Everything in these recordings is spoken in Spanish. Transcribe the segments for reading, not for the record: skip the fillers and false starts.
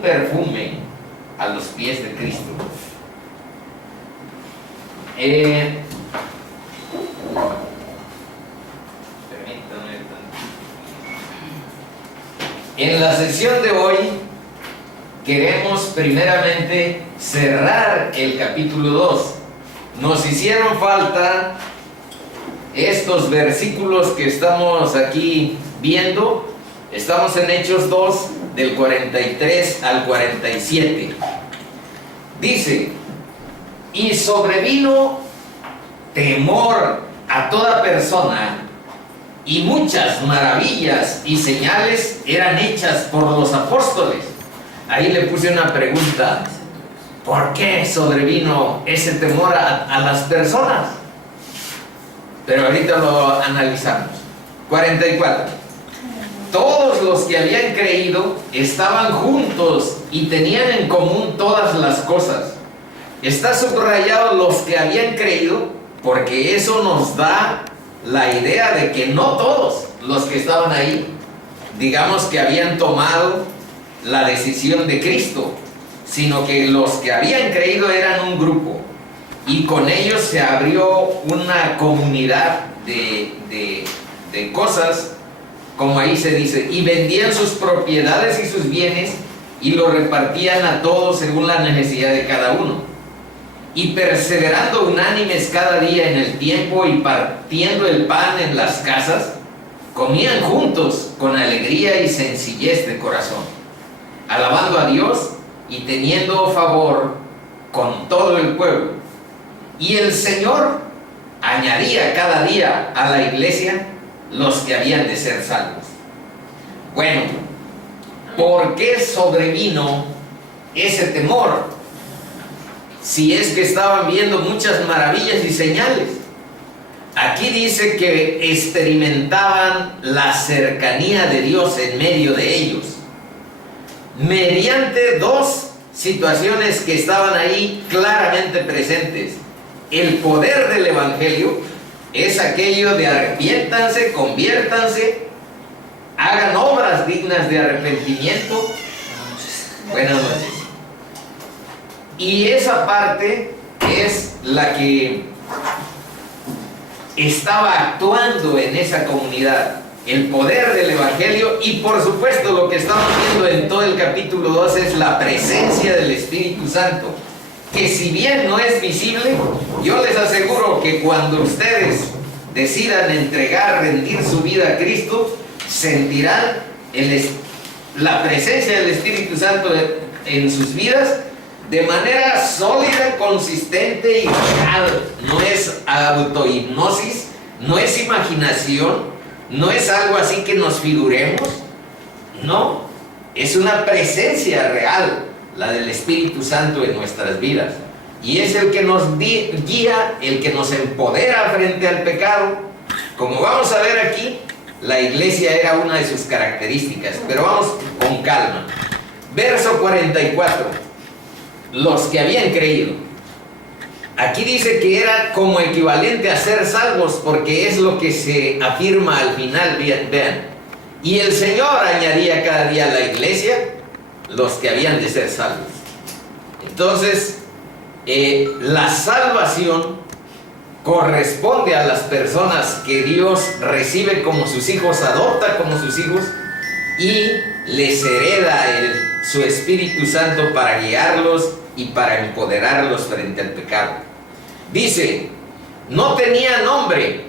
perfume a los pies de Cristo. En la sesión de hoy queremos primeramente cerrar el capítulo 2. Nos hicieron falta estos versículos que estamos aquí viendo. Estamos en Hechos 2, del 43 al 47. Dice: y sobrevino temor a toda persona, y muchas maravillas y señales eran hechas por los apóstoles. Ahí le puse una pregunta: ¿por qué sobrevino ese temor a las personas? Pero ahorita lo analizamos. 44. Todos los que habían creído estaban juntos y tenían en común todas las cosas. Está subrayado los que habían creído, porque eso nos da la idea de que no todos los que estaban ahí, digamos que habían tomado la decisión de Cristo, sino que los que habían creído eran un grupo, y con ellos se abrió una comunidad de cosas, como ahí se dice, y vendían sus propiedades y sus bienes y lo repartían a todos según la necesidad de cada uno. Y perseverando unánimes cada día en el tiempo y partiendo el pan en las casas, comían juntos con alegría y sencillez de corazón, alabando a Dios y teniendo favor con todo el pueblo. Y el Señor añadía cada día a la iglesia los que habían de ser salvos. Bueno, ¿por qué sobrevino ese temor? Si es que estaban viendo muchas maravillas y señales. Aquí dice que experimentaban la cercanía de Dios en medio de ellos, mediante dos situaciones que estaban ahí claramente presentes. El poder del Evangelio es aquello de arrepiéntanse, conviértanse, hagan obras dignas de arrepentimiento. Buenas noches. Y esa parte es la que estaba actuando en esa comunidad, el poder del Evangelio. Y por supuesto lo que estamos viendo en todo el capítulo 2 es la presencia del Espíritu Santo, que si bien no es visible, yo les aseguro que cuando ustedes decidan entregar, rendir su vida a Cristo, sentirán la presencia del Espíritu Santo en sus vidas de manera sólida, consistente y real. No es autohipnosis, no es imaginación, no es algo así que nos figuremos, no, es una presencia real, la del Espíritu Santo en nuestras vidas, y es el que nos guía, el que nos empodera frente al pecado. Como vamos a ver aquí, la iglesia era una de sus características, pero vamos con calma. Verso 44, los que habían creído. Aquí dice que era como equivalente a ser salvos, porque es lo que se afirma al final. Vean, y el Señor añadía cada día a la iglesia los que habían de ser salvos. Entonces, la salvación corresponde a las personas que Dios recibe como sus hijos, adopta como sus hijos y les hereda su Espíritu Santo para guiarlos y para empoderarlos frente al pecado. Dice, no tenía nombre.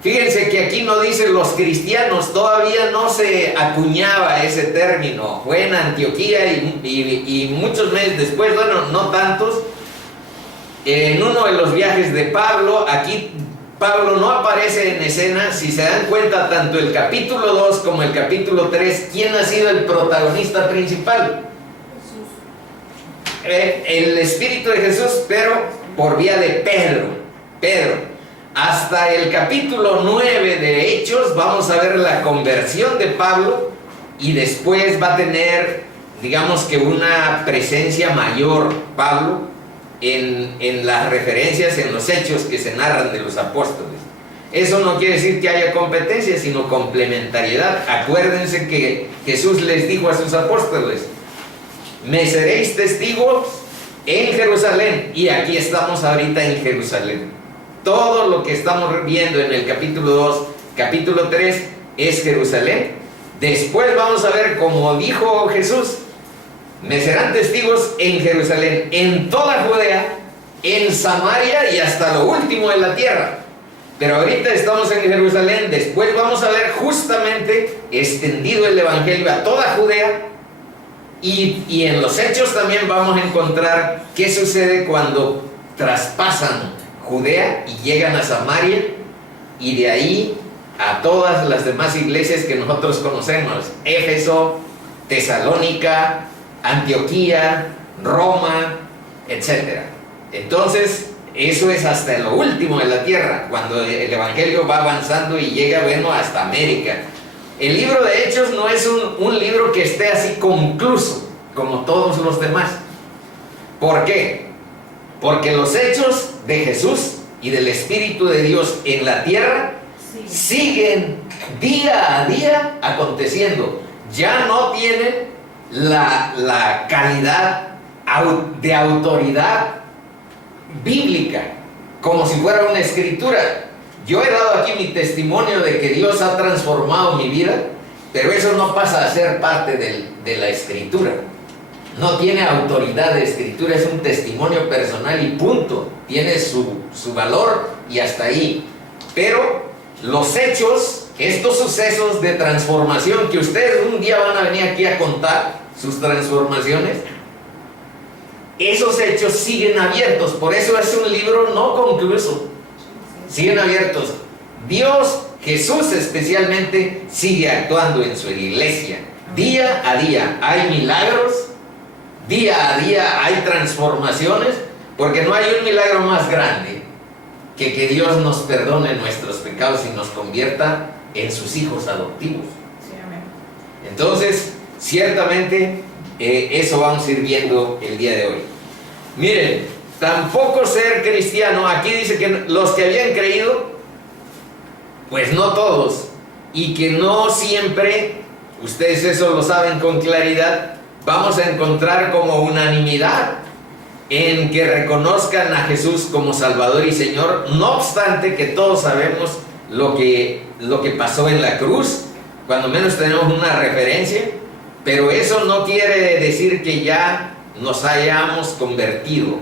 Fíjense que aquí no dice los cristianos, todavía no se acuñaba ese término. Fue en Antioquía y muchos meses después, bueno, no tantos. En uno de los viajes de Pablo, aquí Pablo no aparece en escena. Si se dan cuenta, tanto el capítulo 2 como el capítulo 3, ¿quién ha sido el protagonista principal? El Espíritu de Jesús, pero por vía de Pedro. Hasta el capítulo 9 de Hechos vamos a ver la conversión de Pablo, y después va a tener, digamos que una presencia mayor Pablo en las referencias, en los hechos que se narran de los apóstoles. Eso no quiere decir que haya competencia, sino complementariedad. Acuérdense que Jesús les dijo a sus apóstoles, me seréis testigos en Jerusalén. Y aquí estamos ahorita en Jerusalén. Todo lo que estamos viendo en el capítulo 2, capítulo 3 es Jerusalén. Después vamos a ver, como dijo Jesús, me serán testigos en Jerusalén, en toda Judea, en Samaria y hasta lo último de la tierra. Pero ahorita estamos en Jerusalén. Después vamos a ver justamente extendido el evangelio a toda Judea. Y en los Hechos también vamos a encontrar qué sucede cuando traspasan Judea y llegan a Samaria, y de ahí a todas las demás iglesias que nosotros conocemos: Éfeso, Tesalónica, Antioquía, Roma, etc. Entonces, eso es hasta lo último de la tierra, cuando el evangelio va avanzando y llega, bueno, hasta América. El libro de Hechos no es un libro que esté así concluso como todos los demás. ¿Por qué? Porque los hechos de Jesús y del Espíritu de Dios en la tierra siguen día a día aconteciendo. Ya no tienen la calidad de autoridad bíblica, como si fuera una escritura. Yo he dado aquí mi testimonio de que Dios ha transformado mi vida, pero eso no pasa a ser parte de la escritura. No tiene autoridad de escritura, es un testimonio personal y punto. Tiene su valor y hasta ahí. Pero los hechos, estos sucesos de transformación que ustedes un día van a venir aquí a contar sus transformaciones, esos hechos siguen abiertos. Por eso es un libro no concluso. Siguen abiertos. Dios, Jesús especialmente, sigue actuando en su iglesia. Día a día hay milagros, día a día hay transformaciones, porque no hay un milagro más grande que Dios nos perdone nuestros pecados y nos convierta en sus hijos adoptivos. Sí, amén. Entonces, ciertamente, eso vamos a ir viendo el día de hoy. Miren, tampoco ser cristiano, aquí dice que los que habían creído, pues no todos, y que no siempre, ustedes eso lo saben con claridad, vamos a encontrar como unanimidad en que reconozcan a Jesús como Salvador y Señor, no obstante que todos sabemos lo que pasó en la cruz, cuando menos tenemos una referencia, pero eso no quiere decir que ya nos hayamos convertido.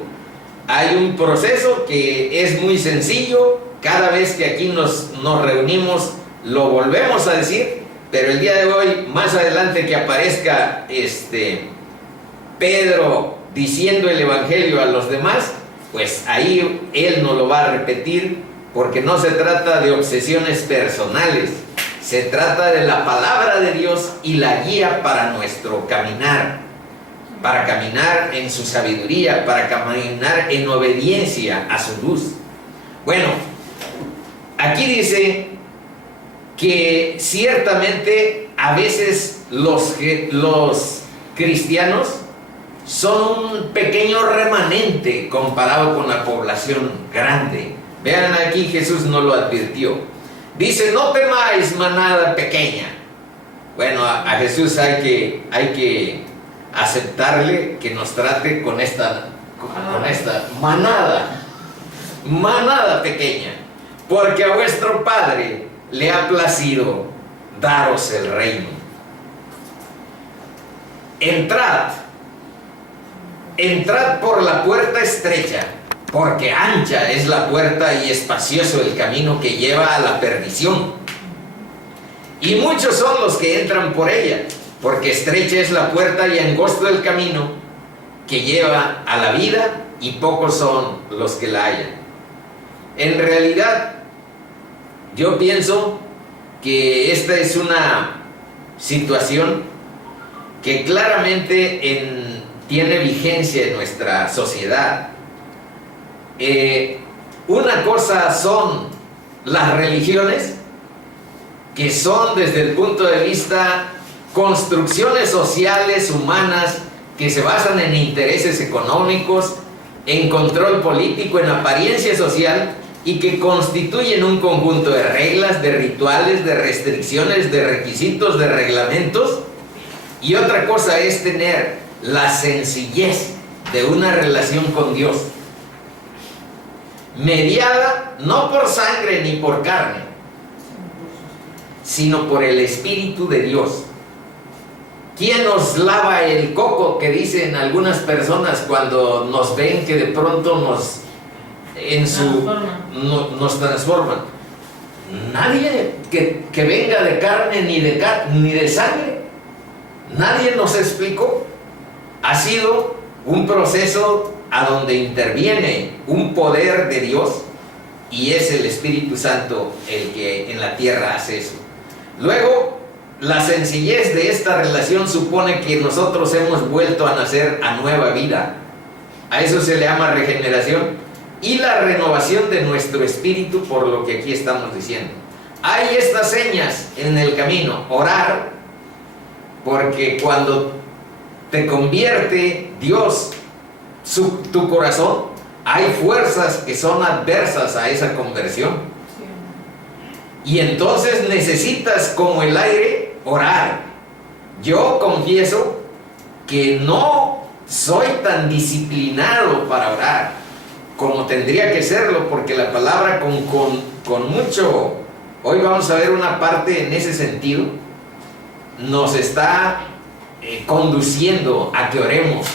Hay un proceso que es muy sencillo, cada vez que aquí nos reunimos lo volvemos a decir, pero el día de hoy, más adelante que aparezca Pedro diciendo el evangelio a los demás, pues ahí él nos lo va a repetir, porque no se trata de obsesiones personales, se trata de la palabra de Dios y la guía para nuestro caminar, para caminar en su sabiduría, para caminar en obediencia a su luz. Bueno, aquí dice que ciertamente a veces los cristianos son un pequeño remanente comparado con la población grande. Vean, aquí Jesús nos lo advirtió. Dice: no temáis, manada pequeña. Bueno, a Jesús hay que aceptarle que nos trate con esta manada pequeña, porque a vuestro Padre le ha placido daros el reino. Entrad por la puerta estrecha, porque ancha es la puerta y espacioso el camino que lleva a la perdición, y muchos son los que entran por ella, porque estrecha es la puerta y angosto el camino que lleva a la vida, y pocos son los que la hallan. En realidad, yo pienso que esta es una situación que claramente tiene vigencia en nuestra sociedad. Una cosa son las religiones, que son desde el punto de vista construcciones sociales humanas que se basan en intereses económicos, en control político, en apariencia social, y que constituyen un conjunto de reglas, de rituales, de restricciones, de requisitos, de reglamentos. Y otra cosa es tener la sencillez de una relación con Dios, mediada no por sangre ni por carne, sino por el Espíritu de Dios. ¿Quién nos lava el coco, que dicen algunas personas cuando nos ven que de pronto nos transforman? Nadie que venga de carne ni de sangre. Nadie nos explicó. Ha sido un proceso a donde interviene un poder de Dios, y es el Espíritu Santo el que en la tierra hace eso. Luego, la sencillez de esta relación supone que nosotros hemos vuelto a nacer a nueva vida. A eso se le llama regeneración. Y la renovación de nuestro espíritu, por lo que aquí estamos diciendo. Hay estas señas en el camino. Orar, porque cuando te convierte Dios tu corazón, hay fuerzas que son adversas a esa conversión. Y entonces necesitas, como el aire, orar. Yo confieso que no soy tan disciplinado para orar como tendría que serlo, porque la palabra con mucho, hoy vamos a ver una parte en ese sentido, nos está conduciendo a que oremos.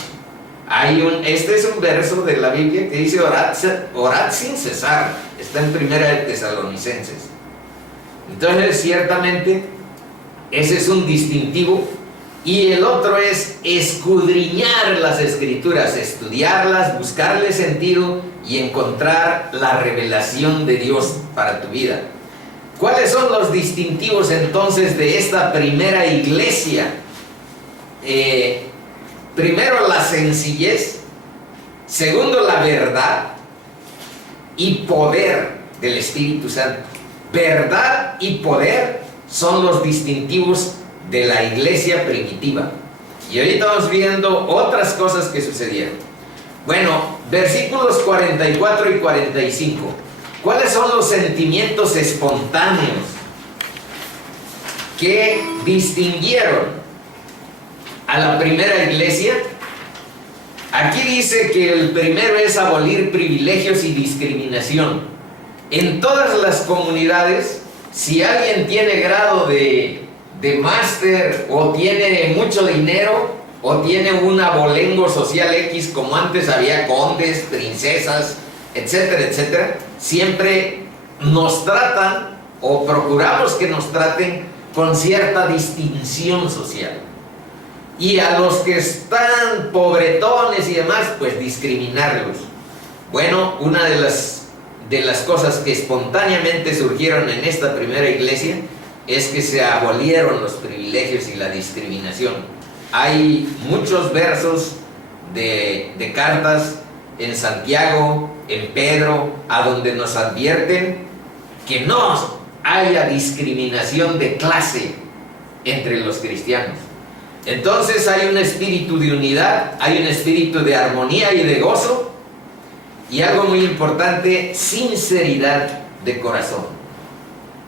Este es un verso de la Biblia que dice orad sin cesar. Está en Primera de Tesalonicenses. Entonces, ciertamente, ese es un distintivo. Y el otro es escudriñar las Escrituras, estudiarlas, buscarle sentido y encontrar la revelación de Dios para tu vida. ¿Cuáles son los distintivos entonces de esta primera iglesia? Primero, la sencillez. Segundo, la verdad y poder del Espíritu Santo. Verdad y poder son los distintivos de la iglesia primitiva. Y ahorita vamos viendo otras cosas que sucedieron. Bueno, versículos 44 y 45. ¿Cuáles son los sentimientos espontáneos que distinguieron a la primera iglesia? Aquí dice que el primero es abolir privilegios y discriminación. En todas las comunidades, si alguien tiene grado de máster, o tiene mucho dinero, o tiene un abolengo social X, como antes había condes, princesas, etcétera, etcétera, siempre nos tratan, o procuramos que nos traten con cierta distinción social. Y a los que están pobretones y demás, pues discriminarlos. Bueno, una de las cosas que espontáneamente surgieron en esta primera iglesia es que se abolieron los privilegios y la discriminación. Hay muchos versos de cartas en Santiago, en Pedro, a donde nos advierten que no haya discriminación de clase entre los cristianos. Entonces hay un espíritu de unidad, hay un espíritu de armonía y de gozo, y algo muy importante, sinceridad de corazón.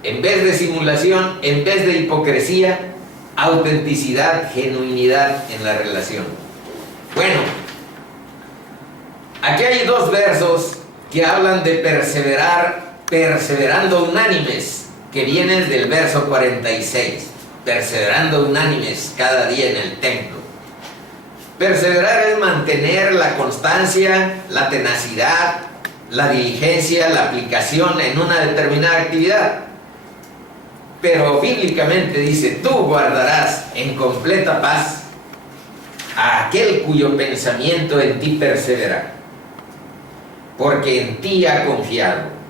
En vez de simulación, en vez de hipocresía, autenticidad, genuinidad en la relación. Bueno, aquí hay dos versos que hablan de perseverar, perseverando unánimes, que vienen del verso 46. Perseverando unánimes cada día en el templo. Perseverar es mantener la constancia, la tenacidad, la diligencia, la aplicación en una determinada actividad. Pero bíblicamente dice: tú guardarás en completa paz a aquel cuyo pensamiento en ti persevera, porque en ti ha confiado.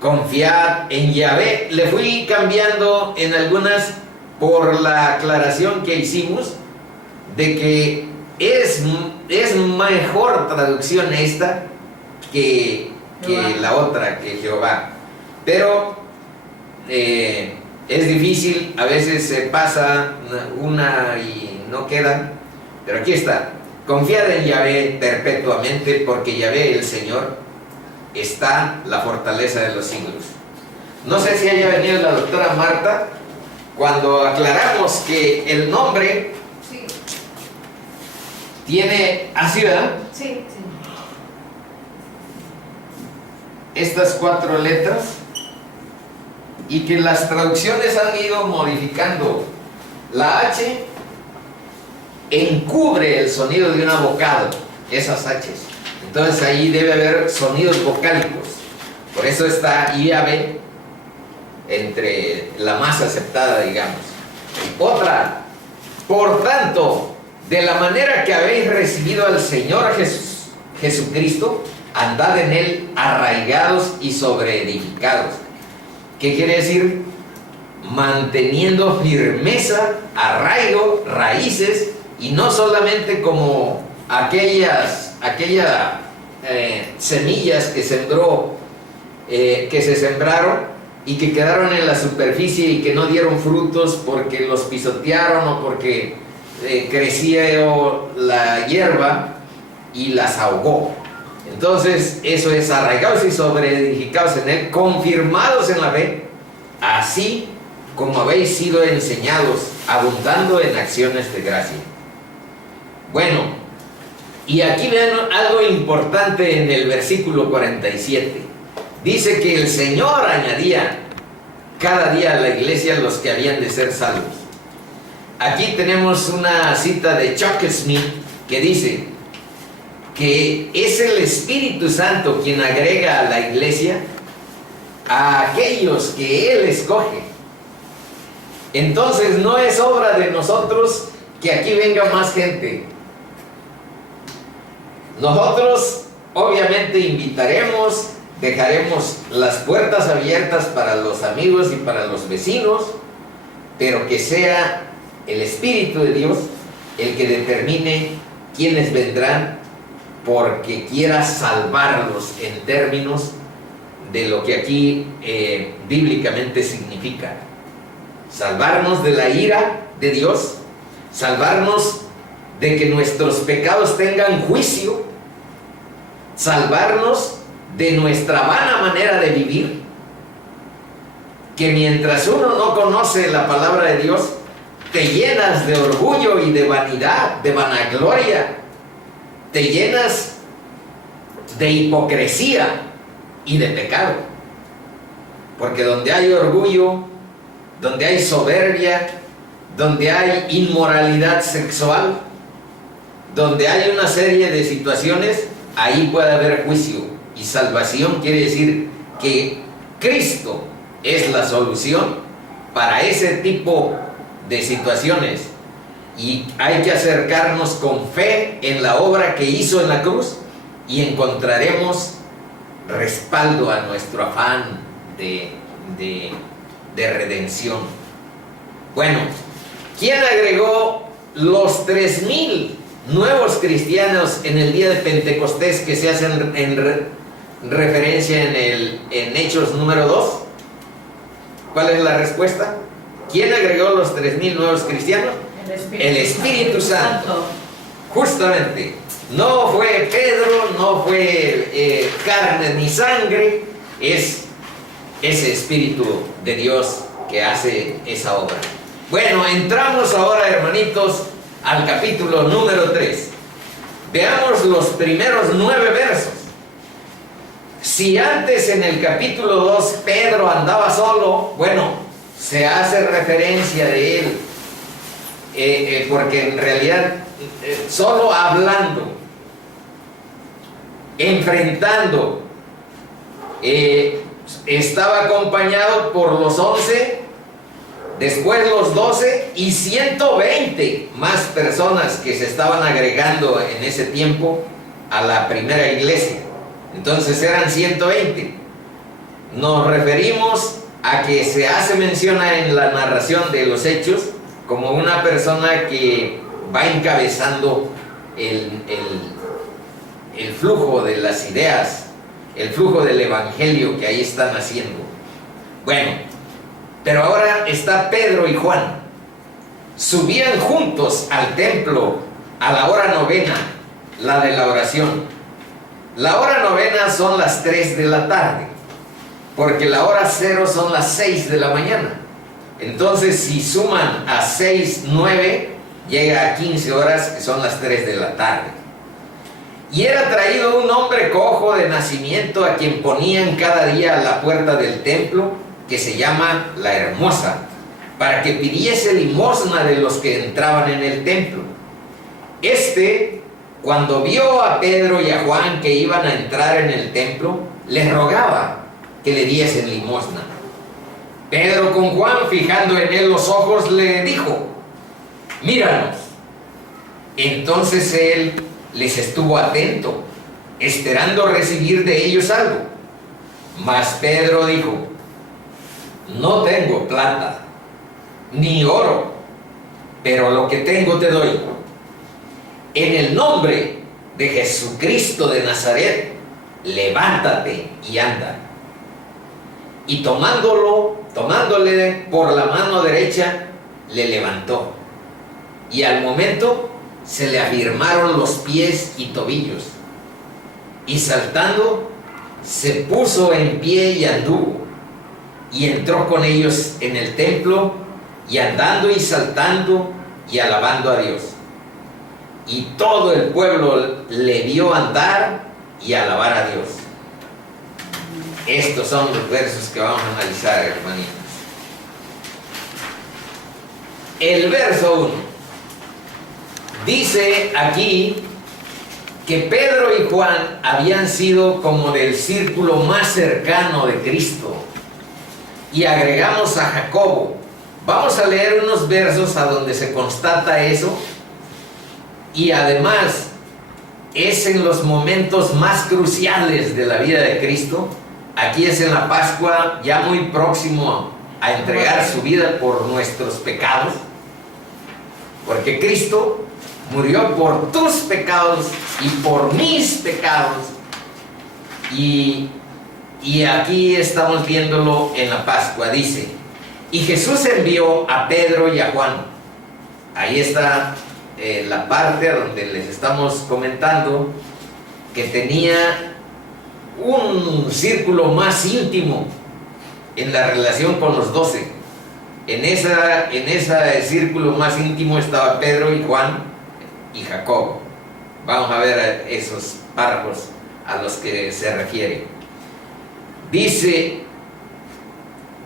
Confiad en Yahvé. Le fui cambiando en algunas por la aclaración que hicimos de que es mejor traducción esta que la otra, que Jehová. Pero es difícil, a veces se pasa una y no queda, pero aquí está: confiad en Yahvé perpetuamente, porque Yahvé, el Señor, está la fortaleza de los siglos. No sé si haya venido la doctora Marta cuando aclaramos que el nombre Tiene, así, ¿verdad? Sí, sí. Estas 4 letras, y que las traducciones han ido modificando. La H encubre el sonido de una vocal, esas H's. Entonces ahí debe haber sonidos vocálicos. Por eso está IAB entre la más aceptada, digamos. Otra, por tanto, de la manera que habéis recibido al Señor Jesucristo, andad en Él arraigados y sobreedificados. ¿Qué quiere decir? Manteniendo firmeza, arraigo, raíces, y no solamente como aquellas semillas que se sembraron y que quedaron en la superficie y que no dieron frutos porque los pisotearon o porque creció la hierba y las ahogó. Entonces, eso es arraigados y sobreedificados en Él, confirmados en la fe, así como habéis sido enseñados, abundando en acciones de gracia. Bueno, y aquí vean algo importante en el versículo 47. Dice que el Señor añadía cada día a la iglesia los que habían de ser salvos. Aquí tenemos una cita de Chuck Smith que dice que es el Espíritu Santo quien agrega a la iglesia a aquellos que Él escoge. Entonces no es obra de nosotros que aquí venga más gente. Nosotros obviamente invitaremos, dejaremos las puertas abiertas para los amigos y para los vecinos, pero que sea el Espíritu de Dios el que determine quiénes vendrán, porque quiera salvarlos en términos de lo que aquí bíblicamente significa. Salvarnos de la ira de Dios, salvarnos de que nuestros pecados tengan juicio, salvarnos de nuestra vana manera de vivir, que mientras uno no conoce la palabra de Dios, te llenas de orgullo y de vanidad, de vanagloria, te llenas de hipocresía y de pecado. Porque donde hay orgullo, donde hay soberbia, donde hay inmoralidad sexual, donde hay una serie de situaciones, ahí puede haber juicio. Y salvación quiere decir que Cristo es la solución para ese tipo de situaciones, y hay que acercarnos con fe en la obra que hizo en la cruz, y encontraremos respaldo a nuestro afán de redención. Bueno, ¿quién agregó los 3,000 nuevos cristianos en el día de Pentecostés que se hacen en referencia en Hechos número 2? ¿Cuál es la respuesta? ¿Quién agregó los 3,000 nuevos cristianos? El Espíritu Santo. Justamente. No fue Pedro, no fue carne ni sangre, es ese Espíritu de Dios que hace esa obra. Bueno, entramos ahora, hermanitos, al capítulo número 3. Veamos los primeros 9 versos. Si antes en el capítulo 2 Pedro andaba solo, bueno, se hace referencia de él, porque en realidad solo hablando, enfrentando, estaba acompañado por los 11, después los 12 y 120 más personas que se estaban agregando en ese tiempo a la primera iglesia. Entonces eran 120. Nos referimos a que se hace mención en la narración de los hechos como una persona que va encabezando el flujo de las ideas, el flujo del evangelio que ahí están haciendo. Bueno, pero ahora está Pedro y Juan. Subían juntos al templo a la hora novena, la de la oración. La hora novena son las 3 de la tarde, porque la hora cero son las 6 de la mañana. Entonces, si suman a 6, 9, llega a 15 horas, que son las 3 de la tarde. Y era traído un hombre cojo de nacimiento, a quien ponían cada día a la puerta del templo, que se llama La Hermosa, para que pidiese limosna de los que entraban en el templo. Este, cuando vio a Pedro y a Juan que iban a entrar en el templo, les rogaba que le diesen limosna. Pedro, con Juan fijando en él los ojos, le dijo: míranos. Entonces él les estuvo atento, esperando recibir de ellos algo. Mas Pedro dijo: no tengo plata ni oro, pero lo que tengo te doy. En el nombre de Jesucristo de Nazaret, levántate y anda. Y tomándole por la mano derecha, le levantó. Y al momento se le afirmaron los pies y tobillos. Y saltando, se puso en pie y anduvo. Y entró con ellos en el templo, y andando y saltando y alabando a Dios. Y todo el pueblo le vio andar y alabar a Dios. Estos son los versos que vamos a analizar, hermanitos. El verso 1 dice aquí que Pedro y Juan habían sido como del círculo más cercano de Cristo. Y agregamos a Jacobo. Vamos a leer unos versos a donde se constata eso. Y además es en los momentos más cruciales de la vida de Cristo. Aquí es en la Pascua, ya muy próximo a entregar su vida por nuestros pecados, porque Cristo murió por tus pecados y por mis pecados, y aquí estamos viéndolo en la Pascua. Dice: y Jesús envió a Pedro y a Juan. Ahí está la parte donde les estamos comentando que tenía un círculo más íntimo en la relación con los 12. En ese círculo más íntimo estaba Pedro y Juan y Jacobo. Vamos a ver esos párrafos a los que se refiere. Dice: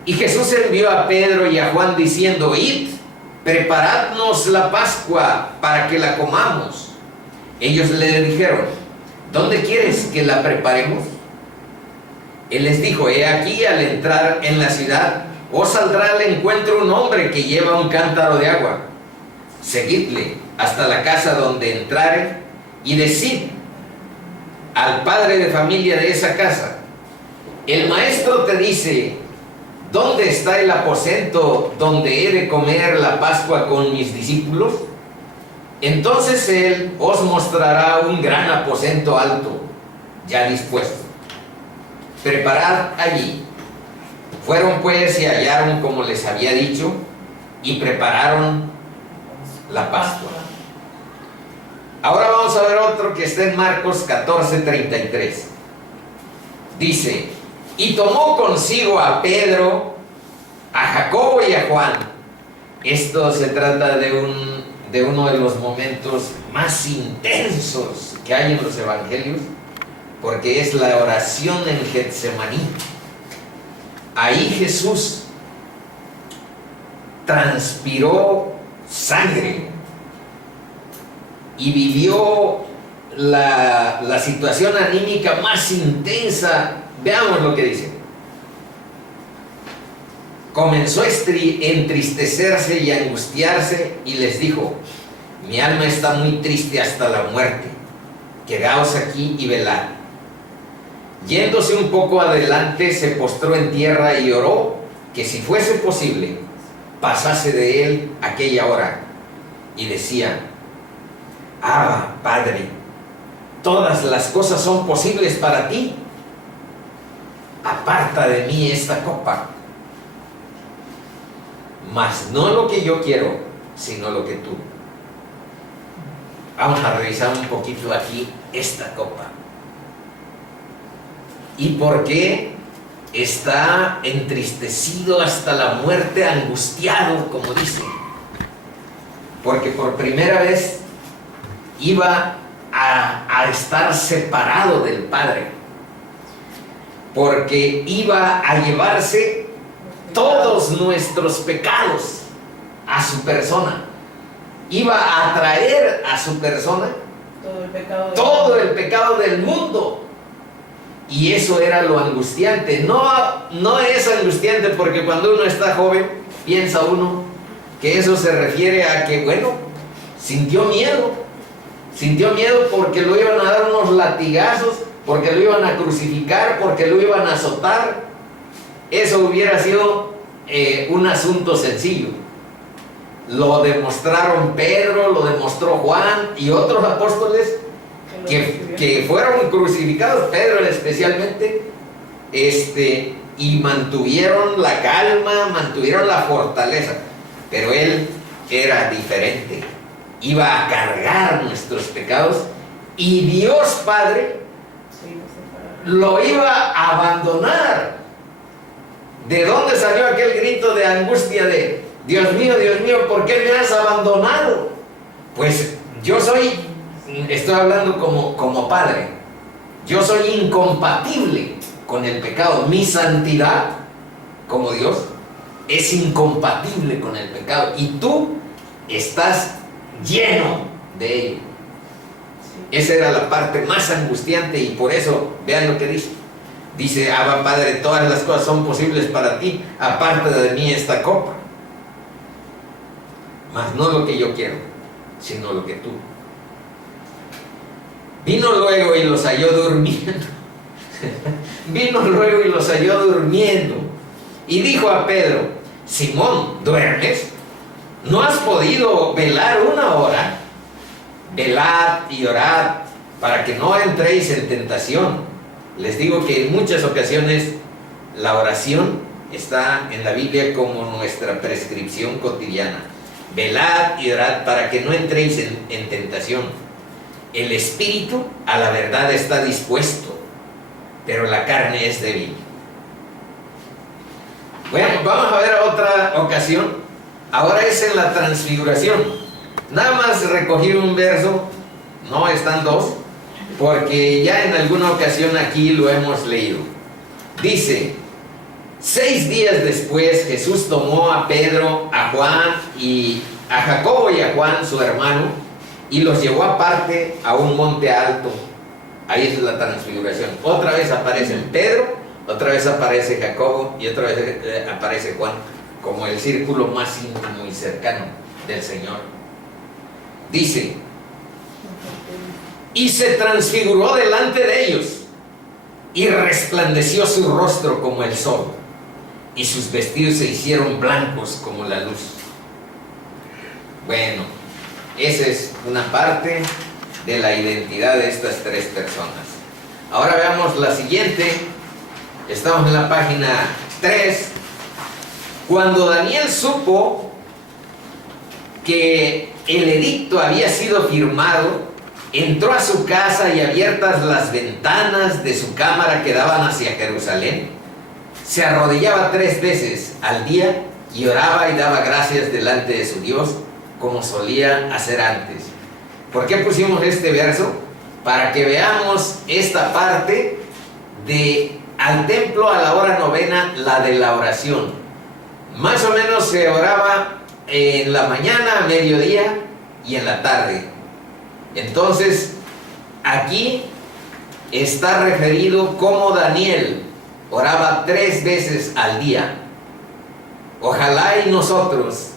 y Jesús envió a Pedro y a Juan diciendo: id, preparadnos la Pascua para que la comamos. Ellos le dijeron: ¿dónde quieres que la preparemos? Él les dijo: he aquí, al entrar en la ciudad, os saldrá al encuentro un hombre que lleva un cántaro de agua. Seguidle hasta la casa donde entrare, y decid al padre de familia de esa casa: el maestro te dice, ¿dónde está el aposento donde he de comer la Pascua con mis discípulos? Entonces él os mostrará un gran aposento alto, ya dispuesto. Preparad allí. Fueron pues y hallaron como les había dicho, y prepararon la Pascua. Ahora vamos a ver otro que está en Marcos 14:33. Dice: y tomó consigo a Pedro, a Jacobo y a Juan. Esto se trata de uno de los momentos más intensos que hay en los evangelios, porque es la oración en Getsemaní. Ahí Jesús transpiró sangre y vivió la situación anímica más intensa. Veamos lo que dice. Comenzó a entristecerse y a angustiarse, y les dijo: mi alma está muy triste hasta la muerte, quedaos aquí y velad. Yéndose un poco adelante, se postró en tierra y oró que, si fuese posible, pasase de él aquella hora. Y decía: Abba, Padre, todas las cosas son posibles para ti. Aparta de mí esta copa, mas no lo que yo quiero, sino lo que tú. Vamos a revisar un poquito aquí esta copa. ¿Y por qué está entristecido hasta la muerte, angustiado, como dice? porque por primera vez iba a estar separado del Padre, porque iba a llevarse todos nuestros pecados a su persona, iba a traer a su persona todo el pecado del mundo. Y eso era lo angustiante. No es angustiante porque cuando uno está joven piensa uno que eso se refiere a que, bueno, sintió miedo porque lo iban a dar unos latigazos, porque lo iban a crucificar, porque lo iban a azotar. Eso hubiera sido un asunto sencillo. Lo demostraron Pedro, lo demostró Juan y otros apóstoles que fueron crucificados, Pedro especialmente, y mantuvieron la calma, mantuvieron la fortaleza. Pero él era diferente, iba a cargar nuestros pecados, y Dios Padre lo iba a abandonar. ¿De dónde salió aquel grito de angustia de Dios mío, ¿por qué me has abandonado? Pues estoy hablando como padre, yo soy incompatible con el pecado. Mi santidad como Dios es incompatible con el pecado, y tú estás lleno de ello. Esa era la parte más angustiante, y por eso vean lo que dice: Abba Padre, todas las cosas son posibles para ti, aparte de mí esta copa, mas no lo que yo quiero, sino lo que tú. Vino luego y los halló durmiendo. Y dijo a Pedro: Simón, ¿duermes? ¿No has podido velar una hora? Velad y orad para que no entréis en tentación. Les digo que en muchas ocasiones la oración está en la Biblia como nuestra prescripción cotidiana. Velad y orad para que no entréis en tentación. El espíritu a la verdad está dispuesto, pero la carne es débil. Bueno, vamos a ver otra ocasión. Ahora es en la transfiguración. Nada más recogí un verso, no están dos, porque ya en alguna ocasión aquí lo hemos leído. Dice: 6 días después Jesús tomó a Pedro, a Juan y a Jacobo y a Juan su hermano, y los llevó aparte a un monte alto. Ahí es la transfiguración. Otra vez aparece Pedro, otra vez aparece Jacobo y otra vez aparece Juan, como el círculo más íntimo y cercano del Señor. Dice: y se transfiguró delante de ellos, y resplandeció su rostro como el sol, y sus vestidos se hicieron blancos como la luz. Bueno, esa es una parte de la identidad de estas 3 personas. Ahora veamos la siguiente. Estamos en la página 3. Cuando Daniel supo que el edicto había sido firmado, entró a su casa, y abiertas las ventanas de su cámara que daban hacia Jerusalén, se arrodillaba 3 veces al día y oraba y daba gracias delante de su Dios, como solía hacer antes. ¿Por qué pusimos este verso? Para que veamos esta parte de al templo a la hora novena, la de la oración. Más o menos se oraba en la mañana, a mediodía y en la tarde. Entonces, aquí está referido cómo Daniel oraba 3 veces al día. Ojalá y nosotros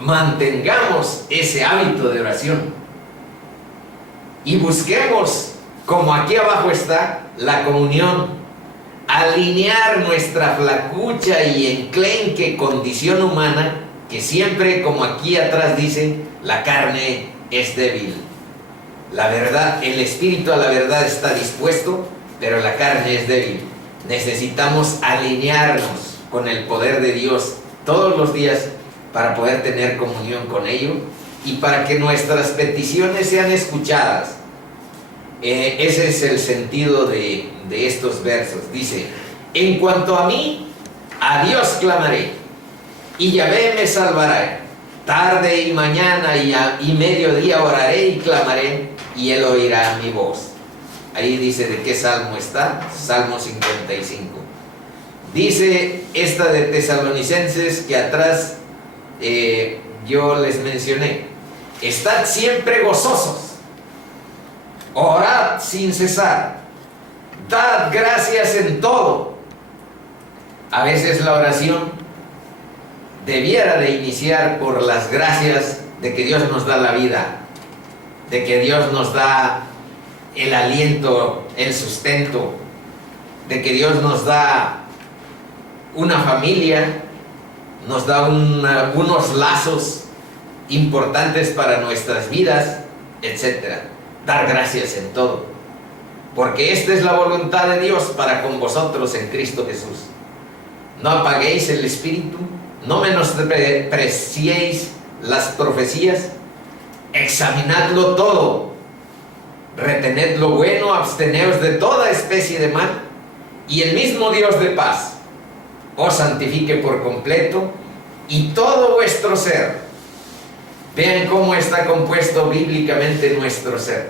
mantengamos ese hábito de oración y busquemos, como aquí abajo está, la comunión, alinear nuestra flacucha y enclenque condición humana, que siempre, como aquí atrás dice, la carne es débil. La verdad, el espíritu a la verdad está dispuesto, pero la carne es débil. Necesitamos alinearnos con el poder de Dios todos los días para poder tener comunión con ello y para que nuestras peticiones sean escuchadas. Ese es el sentido de estos versos. Dice: en cuanto a mí, a Dios clamaré, y Yahvé me salvará, Tarde y mañana y mediodía oraré y clamaré, y Él oirá mi voz. Ahí dice de qué salmo está, Salmo 55. Dice esta de Tesalonicenses que atrás yo les mencioné: estad siempre gozosos, orad sin cesar, dad gracias en todo. A veces la oración debiera de iniciar por las gracias de que Dios nos da la vida, de que Dios nos da el aliento, el sustento, de que Dios nos da una familia, nos da unos lazos importantes para nuestras vidas, etc. Dar gracias en todo, porque esta es la voluntad de Dios para con vosotros en Cristo Jesús. No apaguéis el espíritu, no menospreciéis las profecías, examinadlo todo, retened lo bueno, absteneos de toda especie de mal, y el mismo Dios de paz os santifique por completo, y todo vuestro ser. Vean cómo está compuesto bíblicamente nuestro ser.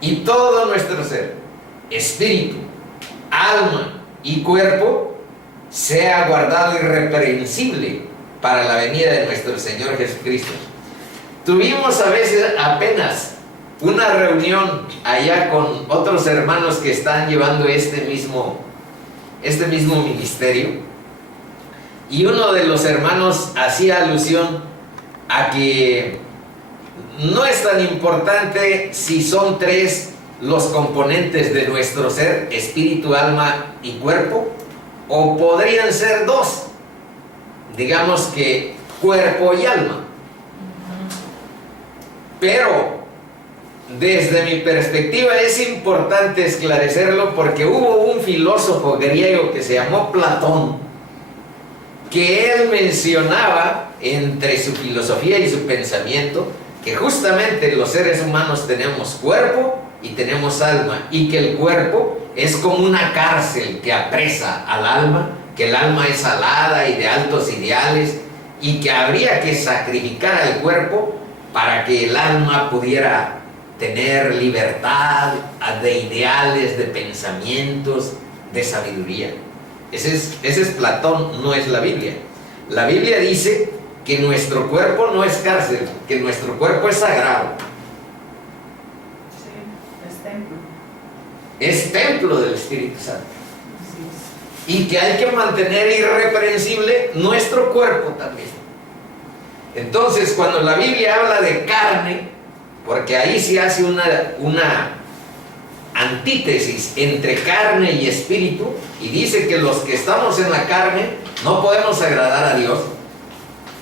Y todo nuestro ser, espíritu, alma y cuerpo, sea guardado irreprensible para la venida de nuestro Señor Jesucristo. Tuvimos a veces apenas una reunión allá con otros hermanos que están llevando este mismo ministerio, y uno de los hermanos hacía alusión a que no es tan importante si son tres los componentes de nuestro ser, espíritu, alma y cuerpo, o podrían ser dos, digamos que cuerpo y alma. Pero desde mi perspectiva es importante esclarecerlo, porque hubo un filósofo griego que se llamó Platón, que él mencionaba entre su filosofía y su pensamiento que justamente los seres humanos tenemos cuerpo y tenemos alma, y que el cuerpo es como una cárcel que apresa al alma, que el alma es alada y de altos ideales, y que habría que sacrificar al cuerpo para que el alma pudiera tener libertad de ideales, de pensamientos, de sabiduría. Ese es Platón, no es la Biblia. La Biblia dice que nuestro cuerpo no es cárcel, que nuestro cuerpo es sagrado. Sí, es templo. Es templo del Espíritu Santo. Y que hay que mantener irreprensible nuestro cuerpo también. Entonces, cuando la Biblia habla de carne, porque ahí se hace una antítesis entre carne y espíritu, y dice que los que estamos en la carne no podemos agradar a Dios,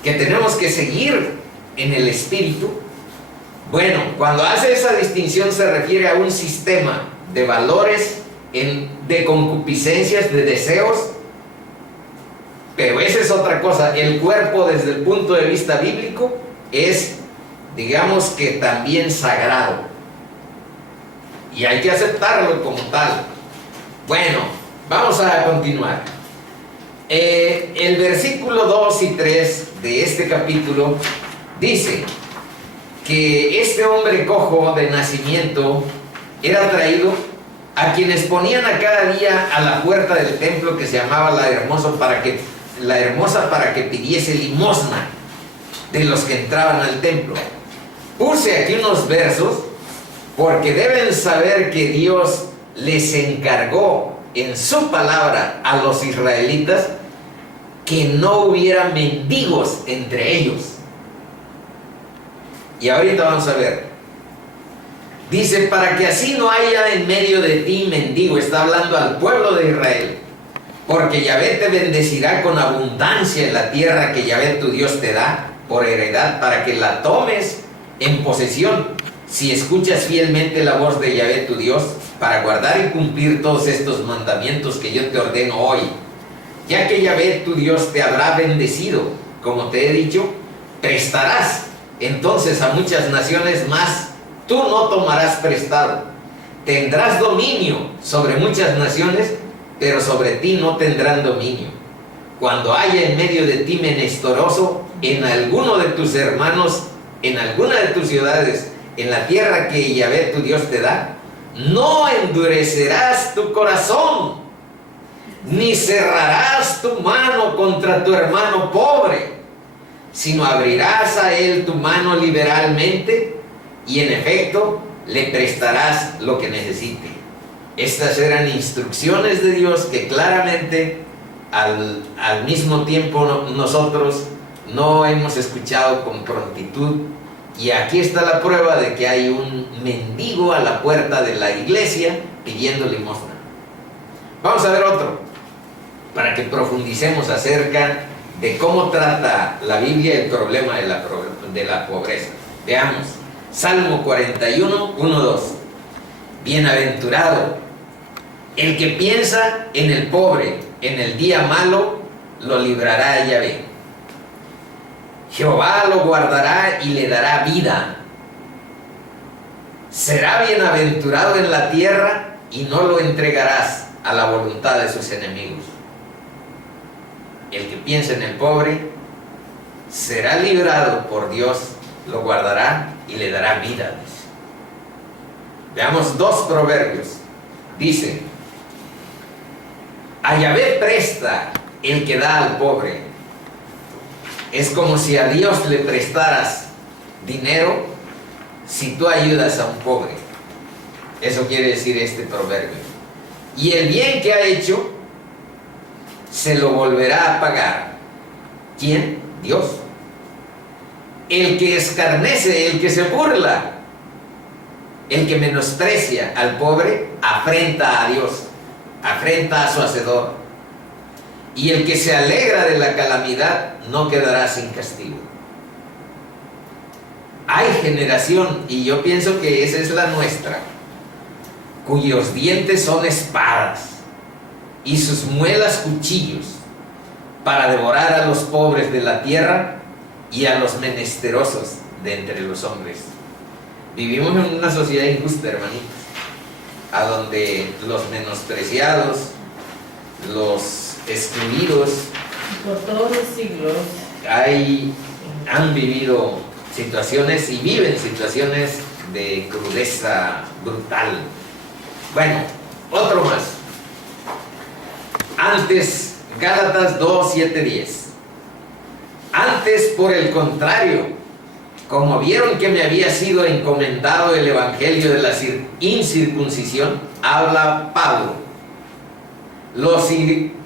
que tenemos que seguir en el espíritu. Bueno, cuando hace esa distinción se refiere a un sistema de valores, de concupiscencias, de deseos, pero esa es otra cosa. El cuerpo, desde el punto de vista bíblico, es, digamos que también sagrado, y hay que aceptarlo como tal. Bueno, vamos a continuar. El versículo 2 y 3 de este capítulo dice que este hombre cojo de nacimiento era traído a quienes ponían a cada día a la puerta del templo, que se llamaba la hermosa, para que pidiese limosna de los que entraban al templo. Puse aquí unos versos porque deben saber que Dios les encargó en su palabra a los israelitas que no hubiera mendigos entre ellos. Y ahorita vamos a ver. Dice: para que así no haya en medio de ti mendigo. Está hablando al pueblo de Israel. Porque Yahvé te bendecirá con abundancia en la tierra que Yahvé tu Dios te da por heredad, para que la tomes en posesión, si escuchas fielmente la voz de Yahvé tu Dios, para guardar y cumplir todos estos mandamientos que yo te ordeno hoy. Ya que Yahvé tu Dios te habrá bendecido, como te he dicho, prestarás entonces a muchas naciones más. Tú no tomarás prestado. Tendrás dominio sobre muchas naciones, pero sobre ti no tendrán dominio. Cuando haya en medio de ti menesteroso, en alguno de tus hermanos, en alguna de tus ciudades, en la tierra que Yahvé tu Dios te da, no endurecerás tu corazón, ni cerrarás tu mano contra tu hermano pobre, sino abrirás a él tu mano liberalmente y en efecto le prestarás lo que necesite. Estas eran instrucciones de Dios que claramente al mismo tiempo nosotros no hemos escuchado con prontitud. Y aquí está la prueba de que hay un mendigo a la puerta de la iglesia pidiendo limosna. Vamos a ver otro, para que profundicemos acerca de cómo trata la Biblia el problema de la pobreza. Veamos, Salmo 41, 1, 2. Bienaventurado el que piensa en el pobre, en el día malo lo librará Yahvé. Jehová lo guardará y le dará vida. Será bienaventurado en la tierra y no lo entregarás a la voluntad de sus enemigos. El que piensa en el pobre será librado por Dios, lo guardará y le dará vida. Veamos dos proverbios. Dice: a Yahvé presta el que da al pobre. Es como si a Dios le prestaras dinero si tú ayudas a un pobre. Eso quiere decir este proverbio. Y el bien que ha hecho se lo volverá a pagar. ¿Quién? Dios. El que escarnece, el que se burla, el que menosprecia al pobre, afrenta a Dios, afrenta a su hacedor. Y el que se alegra de la calamidad no quedará sin castigo. Hay generación, y yo pienso que esa es la nuestra, cuyos dientes son espadas y sus muelas cuchillos, para devorar a los pobres de la tierra y a los menesterosos de entre los hombres. Vivimos en una sociedad injusta, hermanitos, a donde los menospreciados, los excluidos, por todos los siglos han vivido situaciones y viven situaciones de crudeza brutal. Bueno, otro más. Antes, Gálatas 2, 7, 10. Antes, por el contrario, como vieron que me había sido encomendado el evangelio de la incircuncisión, habla Pablo. Los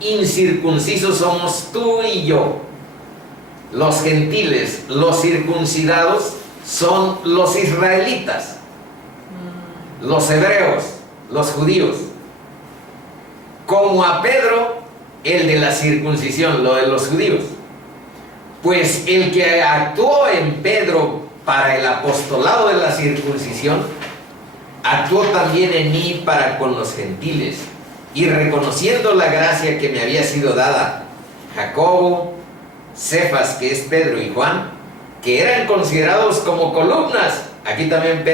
incircuncisos somos tú y yo. Los gentiles, los circuncidados, son los israelitas, los hebreos, los judíos. Como a Pedro, el de la circuncisión, lo de los judíos. Pues el que actuó en Pedro para el apostolado de la circuncisión, actuó también en mí para con los gentiles. Y reconociendo la gracia que me había sido dada, Jacobo, Cefas, que es Pedro, y Juan, que eran considerados como columnas. Aquí también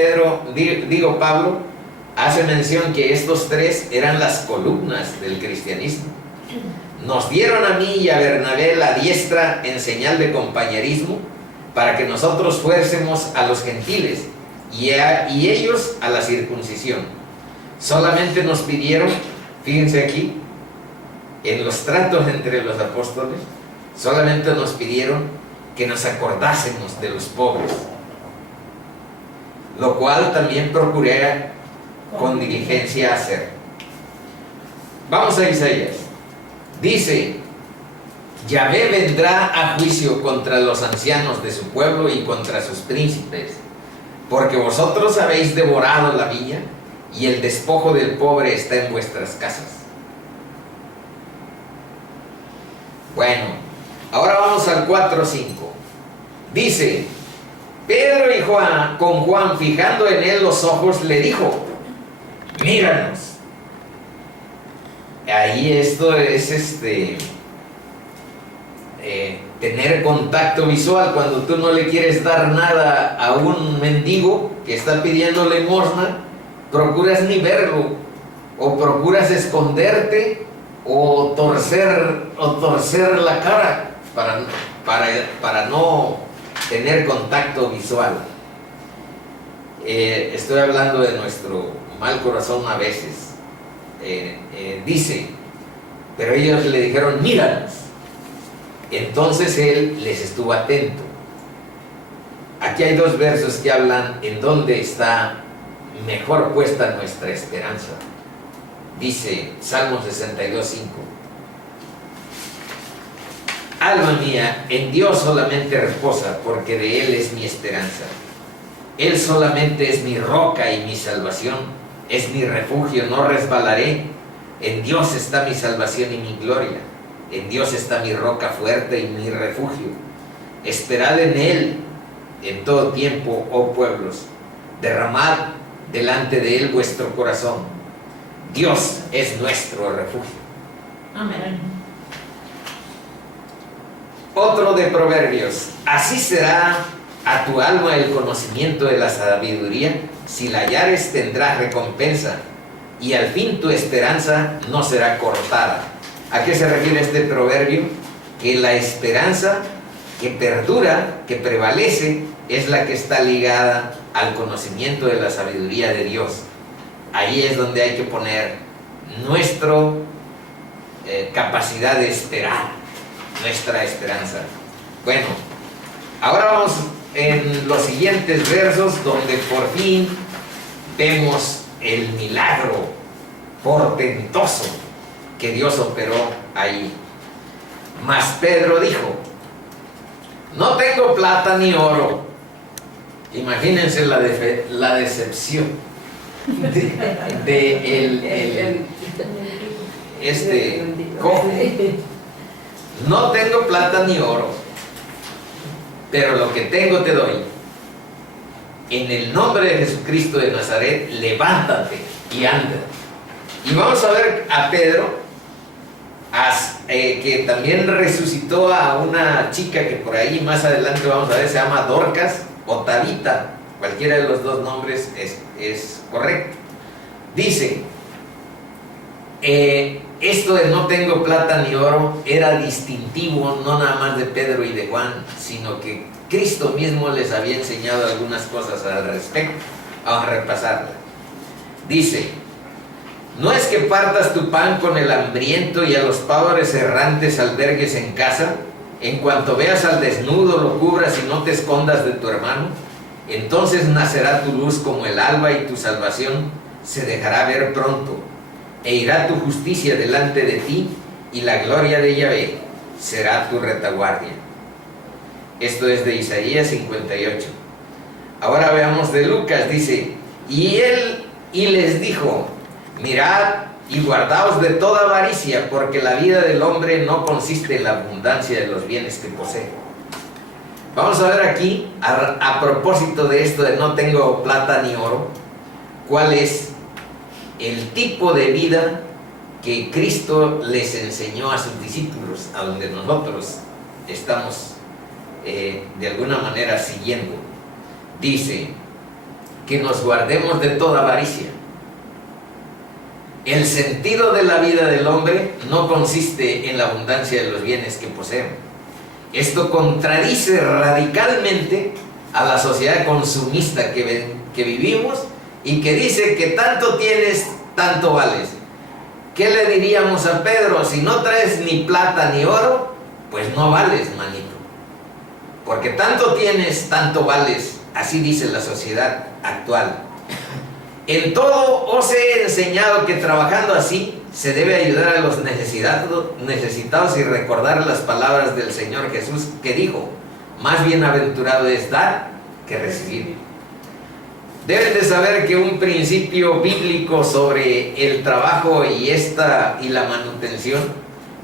Pablo hace mención que estos tres eran las columnas del cristianismo. Nos dieron a mí y a Bernabé la diestra en señal de compañerismo, para que nosotros fuésemos a los gentiles y ellos a la circuncisión. Solamente nos pidieron, fíjense aquí, en los tratos entre los apóstoles, solamente nos pidieron que nos acordásemos de los pobres, lo cual también procuré con diligencia hacer. Vamos a Isaías. Dice: Yahvé vendrá a juicio contra los ancianos de su pueblo y contra sus príncipes, porque vosotros habéis devorado la viña y el despojo del pobre está en vuestras casas. Bueno, ahora vamos al 4:5. Dice: Pedro y Juan, con Juan fijando en él los ojos, le dijo: míranos. Ahí esto es tener contacto visual. Cuando tú no le quieres dar nada a un mendigo que está pidiendo limosna, procuras ni verlo, o procuras esconderte, o torcer la cara para para no tener contacto visual. Estoy hablando de nuestro mal corazón a veces. Dice, pero ellos le dijeron, míranos. Entonces él les estuvo atento. Aquí hay dos versos que hablan en dónde está mejor puesta nuestra esperanza. Dice Salmo 62:5. Alma mía, en Dios solamente reposa, porque de Él es mi esperanza. Él solamente es mi roca y mi salvación, es mi refugio, no resbalaré. En Dios está mi salvación y mi gloria. En Dios está mi roca fuerte y mi refugio. Esperad en Él en todo tiempo, oh pueblos. Derramad delante de Él vuestro corazón. Dios es nuestro refugio. Amén. Otro de Proverbios. Así será a tu alma el conocimiento de la sabiduría. Si la hallares tendrás recompensa, y al fin tu esperanza no será cortada. ¿A qué se refiere este proverbio? Que la esperanza que perdura, que prevalece, es la que está ligada al conocimiento de la sabiduría de Dios. Ahí es donde hay que poner nuestra capacidad de esperar, nuestra esperanza. Bueno, ahora vamos en los siguientes versos, donde por fin vemos el milagro portentoso que Dios operó ahí. Mas Pedro dijo, no tengo plata ni oro. Imagínense la decepción de cojo. No tengo plata ni oro, pero lo que tengo te doy. En el nombre de Jesucristo de Nazaret, levántate y anda. Y vamos a ver a Pedro, que también resucitó a una chica que por ahí más adelante vamos a ver, se llama Dorcas o Tabita. Cualquiera de los dos nombres es correcto. Dice, esto de no tengo plata ni oro era distintivo no nada más de Pedro y de Juan, sino que Cristo mismo les había enseñado algunas cosas al respecto. Vamos a repasarla. Dice, no es que partas tu pan con el hambriento y a los pobres errantes albergues en casa, en cuanto veas al desnudo lo cubras y no te escondas de tu hermano. Entonces nacerá tu luz como el alba y tu salvación se dejará ver pronto. E irá tu justicia delante de ti, y la gloria de Yahvé será tu retaguardia. Esto es de Isaías 58. Ahora veamos de Lucas. Dice, y les dijo, mirad y guardaos de toda avaricia, porque la vida del hombre no consiste en la abundancia de los bienes que posee. Vamos a ver aquí, a propósito de esto de no tengo plata ni oro, cuál es el tipo de vida que Cristo les enseñó a sus discípulos, a donde nosotros estamos de alguna manera siguiendo. Dice que nos guardemos de toda avaricia. El sentido de la vida del hombre no consiste en la abundancia de los bienes que poseemos. Esto contradice radicalmente a la sociedad consumista que vivimos, y que dice que tanto tienes, tanto vales. ¿Qué le diríamos a Pedro? Si no traes ni plata ni oro, pues no vales, manito. Porque tanto tienes, tanto vales. Así dice la sociedad actual. En todo os he enseñado que trabajando así se debe ayudar a los necesitados y recordar las palabras del Señor Jesús, que dijo, más bienaventurado es dar que recibir. Deben de saber que un principio bíblico sobre el trabajo y la manutención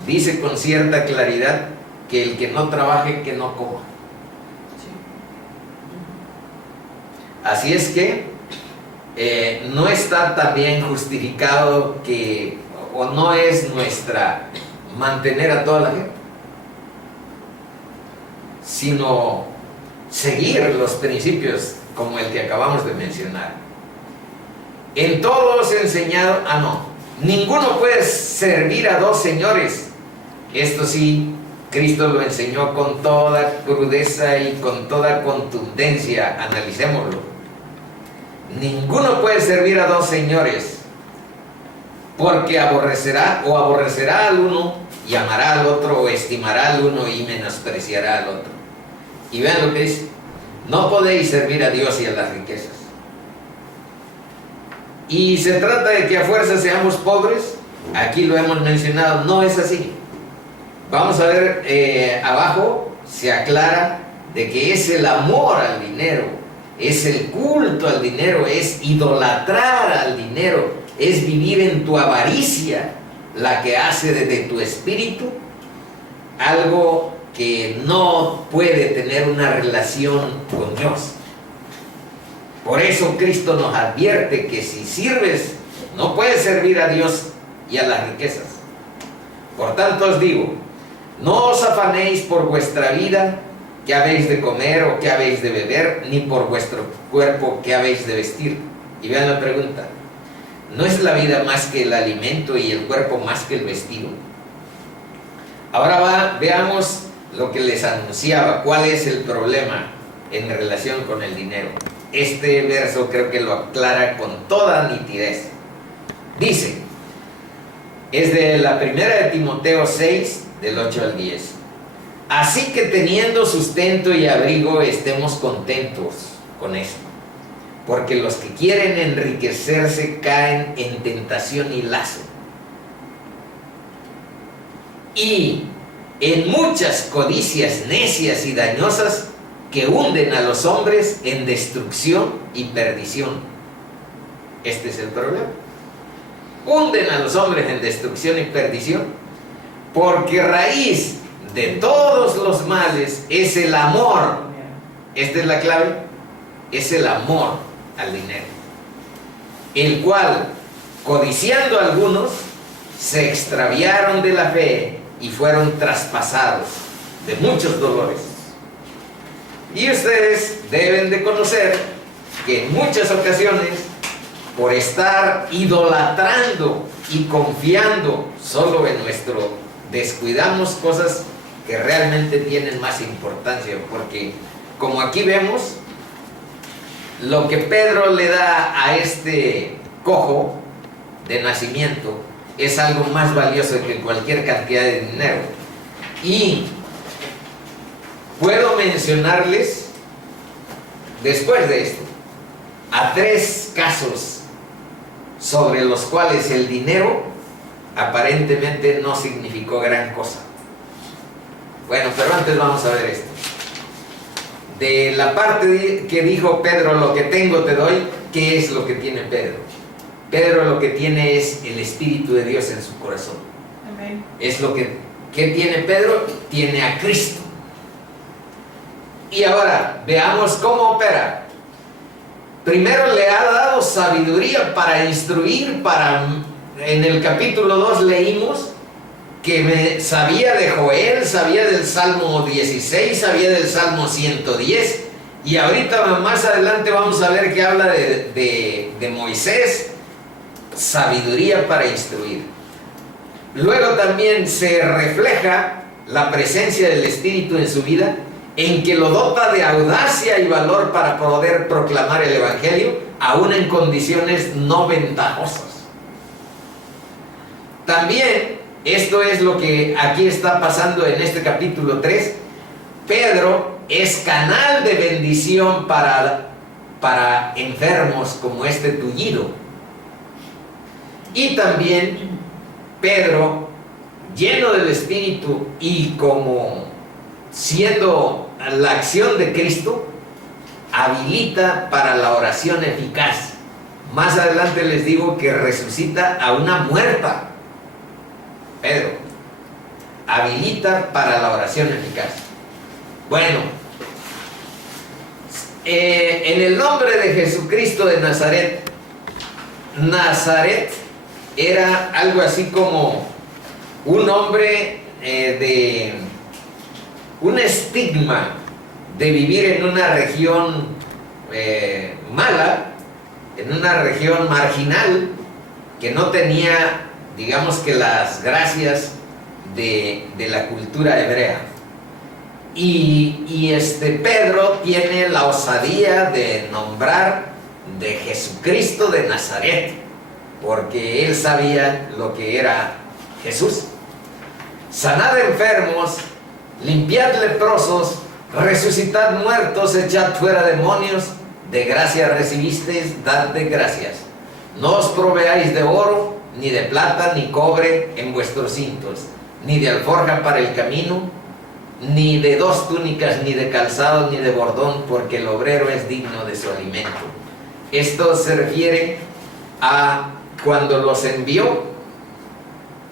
dice con cierta claridad que el que no trabaje, que no coma. Así es que no está también justificado que, o no es nuestra mantener a toda la gente, sino seguir los principios como el que acabamos de mencionar. En todo os he enseñado, ninguno puede servir a dos señores. Esto sí, Cristo lo enseñó con toda crudeza y con toda contundencia. Analicémoslo. Ninguno puede servir a dos señores, porque aborrecerá al uno y amará al otro, o estimará al uno y menospreciará al otro. Y vean lo que dice: no podéis servir a Dios y a las riquezas. Y se trata de que a fuerza seamos pobres. Aquí lo hemos mencionado, no es así. Vamos a ver, abajo se aclara de que es el amor al dinero, es el culto al dinero, es idolatrar al dinero, es vivir en tu avaricia la que hace de tu espíritu algo que no puede tener una relación con Dios. Por eso Cristo nos advierte que si sirves, no puedes servir a Dios y a las riquezas. Por tanto os digo, no os afanéis por vuestra vida, qué habéis de comer o qué habéis de beber, ni por vuestro cuerpo, qué habéis de vestir. Y vean la pregunta: ¿no es la vida más que el alimento y el cuerpo más que el vestido? Ahora veamos lo que les anunciaba, cuál es el problema en relación con el dinero. Este verso creo que lo aclara con toda nitidez. Dice, es de la primera de Timoteo 6, del 8 al 10. Así que teniendo sustento y abrigo, estemos contentos con esto. Porque los que quieren enriquecerse caen en tentación y lazo, y en muchas codicias necias y dañosas que hunden a los hombres en destrucción y perdición. Este es el problema. Hunden a los hombres en destrucción y perdición, porque raíz de todos los males es el amor. Esta es la clave. Es el amor al dinero, el cual, codiciando algunos, se extraviaron de la fe y fueron traspasados de muchos dolores. Y ustedes deben de conocer que en muchas ocasiones, por estar idolatrando y confiando solo en nuestro, descuidamos cosas que realmente tienen más importancia, porque como aquí vemos, lo que Pedro le da a este cojo de nacimiento es algo más valioso que cualquier cantidad de dinero. Y puedo mencionarles, después de esto, a 3 casos sobre los cuales el dinero aparentemente no significó gran cosa. Bueno, pero antes vamos a ver esto. De la parte que dijo Pedro, lo que tengo te doy, ¿qué es lo que tiene Pedro? Pedro lo que tiene es el Espíritu de Dios en su corazón. Amén. Es lo que ¿qué tiene Pedro? Tiene a Cristo. Y ahora veamos cómo opera. Primero le ha dado sabiduría para instruir, en el capítulo 2 leímos que sabía de Joel, sabía del Salmo 16, sabía del Salmo 110, y ahorita más adelante vamos a ver que habla de Moisés, sabiduría para instruir. Luego también se refleja la presencia del Espíritu en su vida, en que lo dota de audacia y valor para poder proclamar el Evangelio, aún en condiciones no ventajosas. También, esto es lo que aquí está pasando en este capítulo 3, Pedro es canal de bendición para enfermos como este tullido. Y también Pedro, lleno del Espíritu y como siendo la acción de Cristo, habilita para la oración eficaz. Más adelante les digo que resucita a una muerta. Pedro habilita para la oración eficaz. Bueno, en el nombre de Jesucristo de Nazaret, Nazaret era algo así como un hombre de un estigma de vivir en una región mala, en una región marginal, que no tenía, digamos que las gracias de la cultura hebrea. Y Pedro tiene la osadía de nombrar de Jesucristo de Nazaret, porque él sabía lo que era Jesús. Sanad enfermos, limpiad leprosos, resucitad muertos, echad fuera demonios, de gracia recibisteis, dad de gracias. No os proveáis de oro, ni de plata, ni cobre en vuestros cintos, ni de alforja para el camino, ni de 2 túnicas, ni de calzado, ni de bordón, porque el obrero es digno de su alimento. Esto se refiere a cuando los envió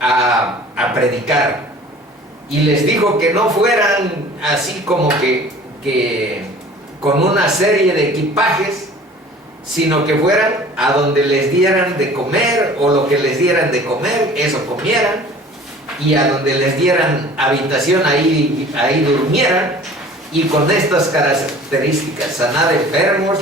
a predicar, y les dijo que no fueran así como que con una serie de equipajes, sino que fueran a donde les dieran de comer, o lo que les dieran de comer, eso comieran, y a donde les dieran habitación, ahí durmieran, y con estas características: sanad enfermos,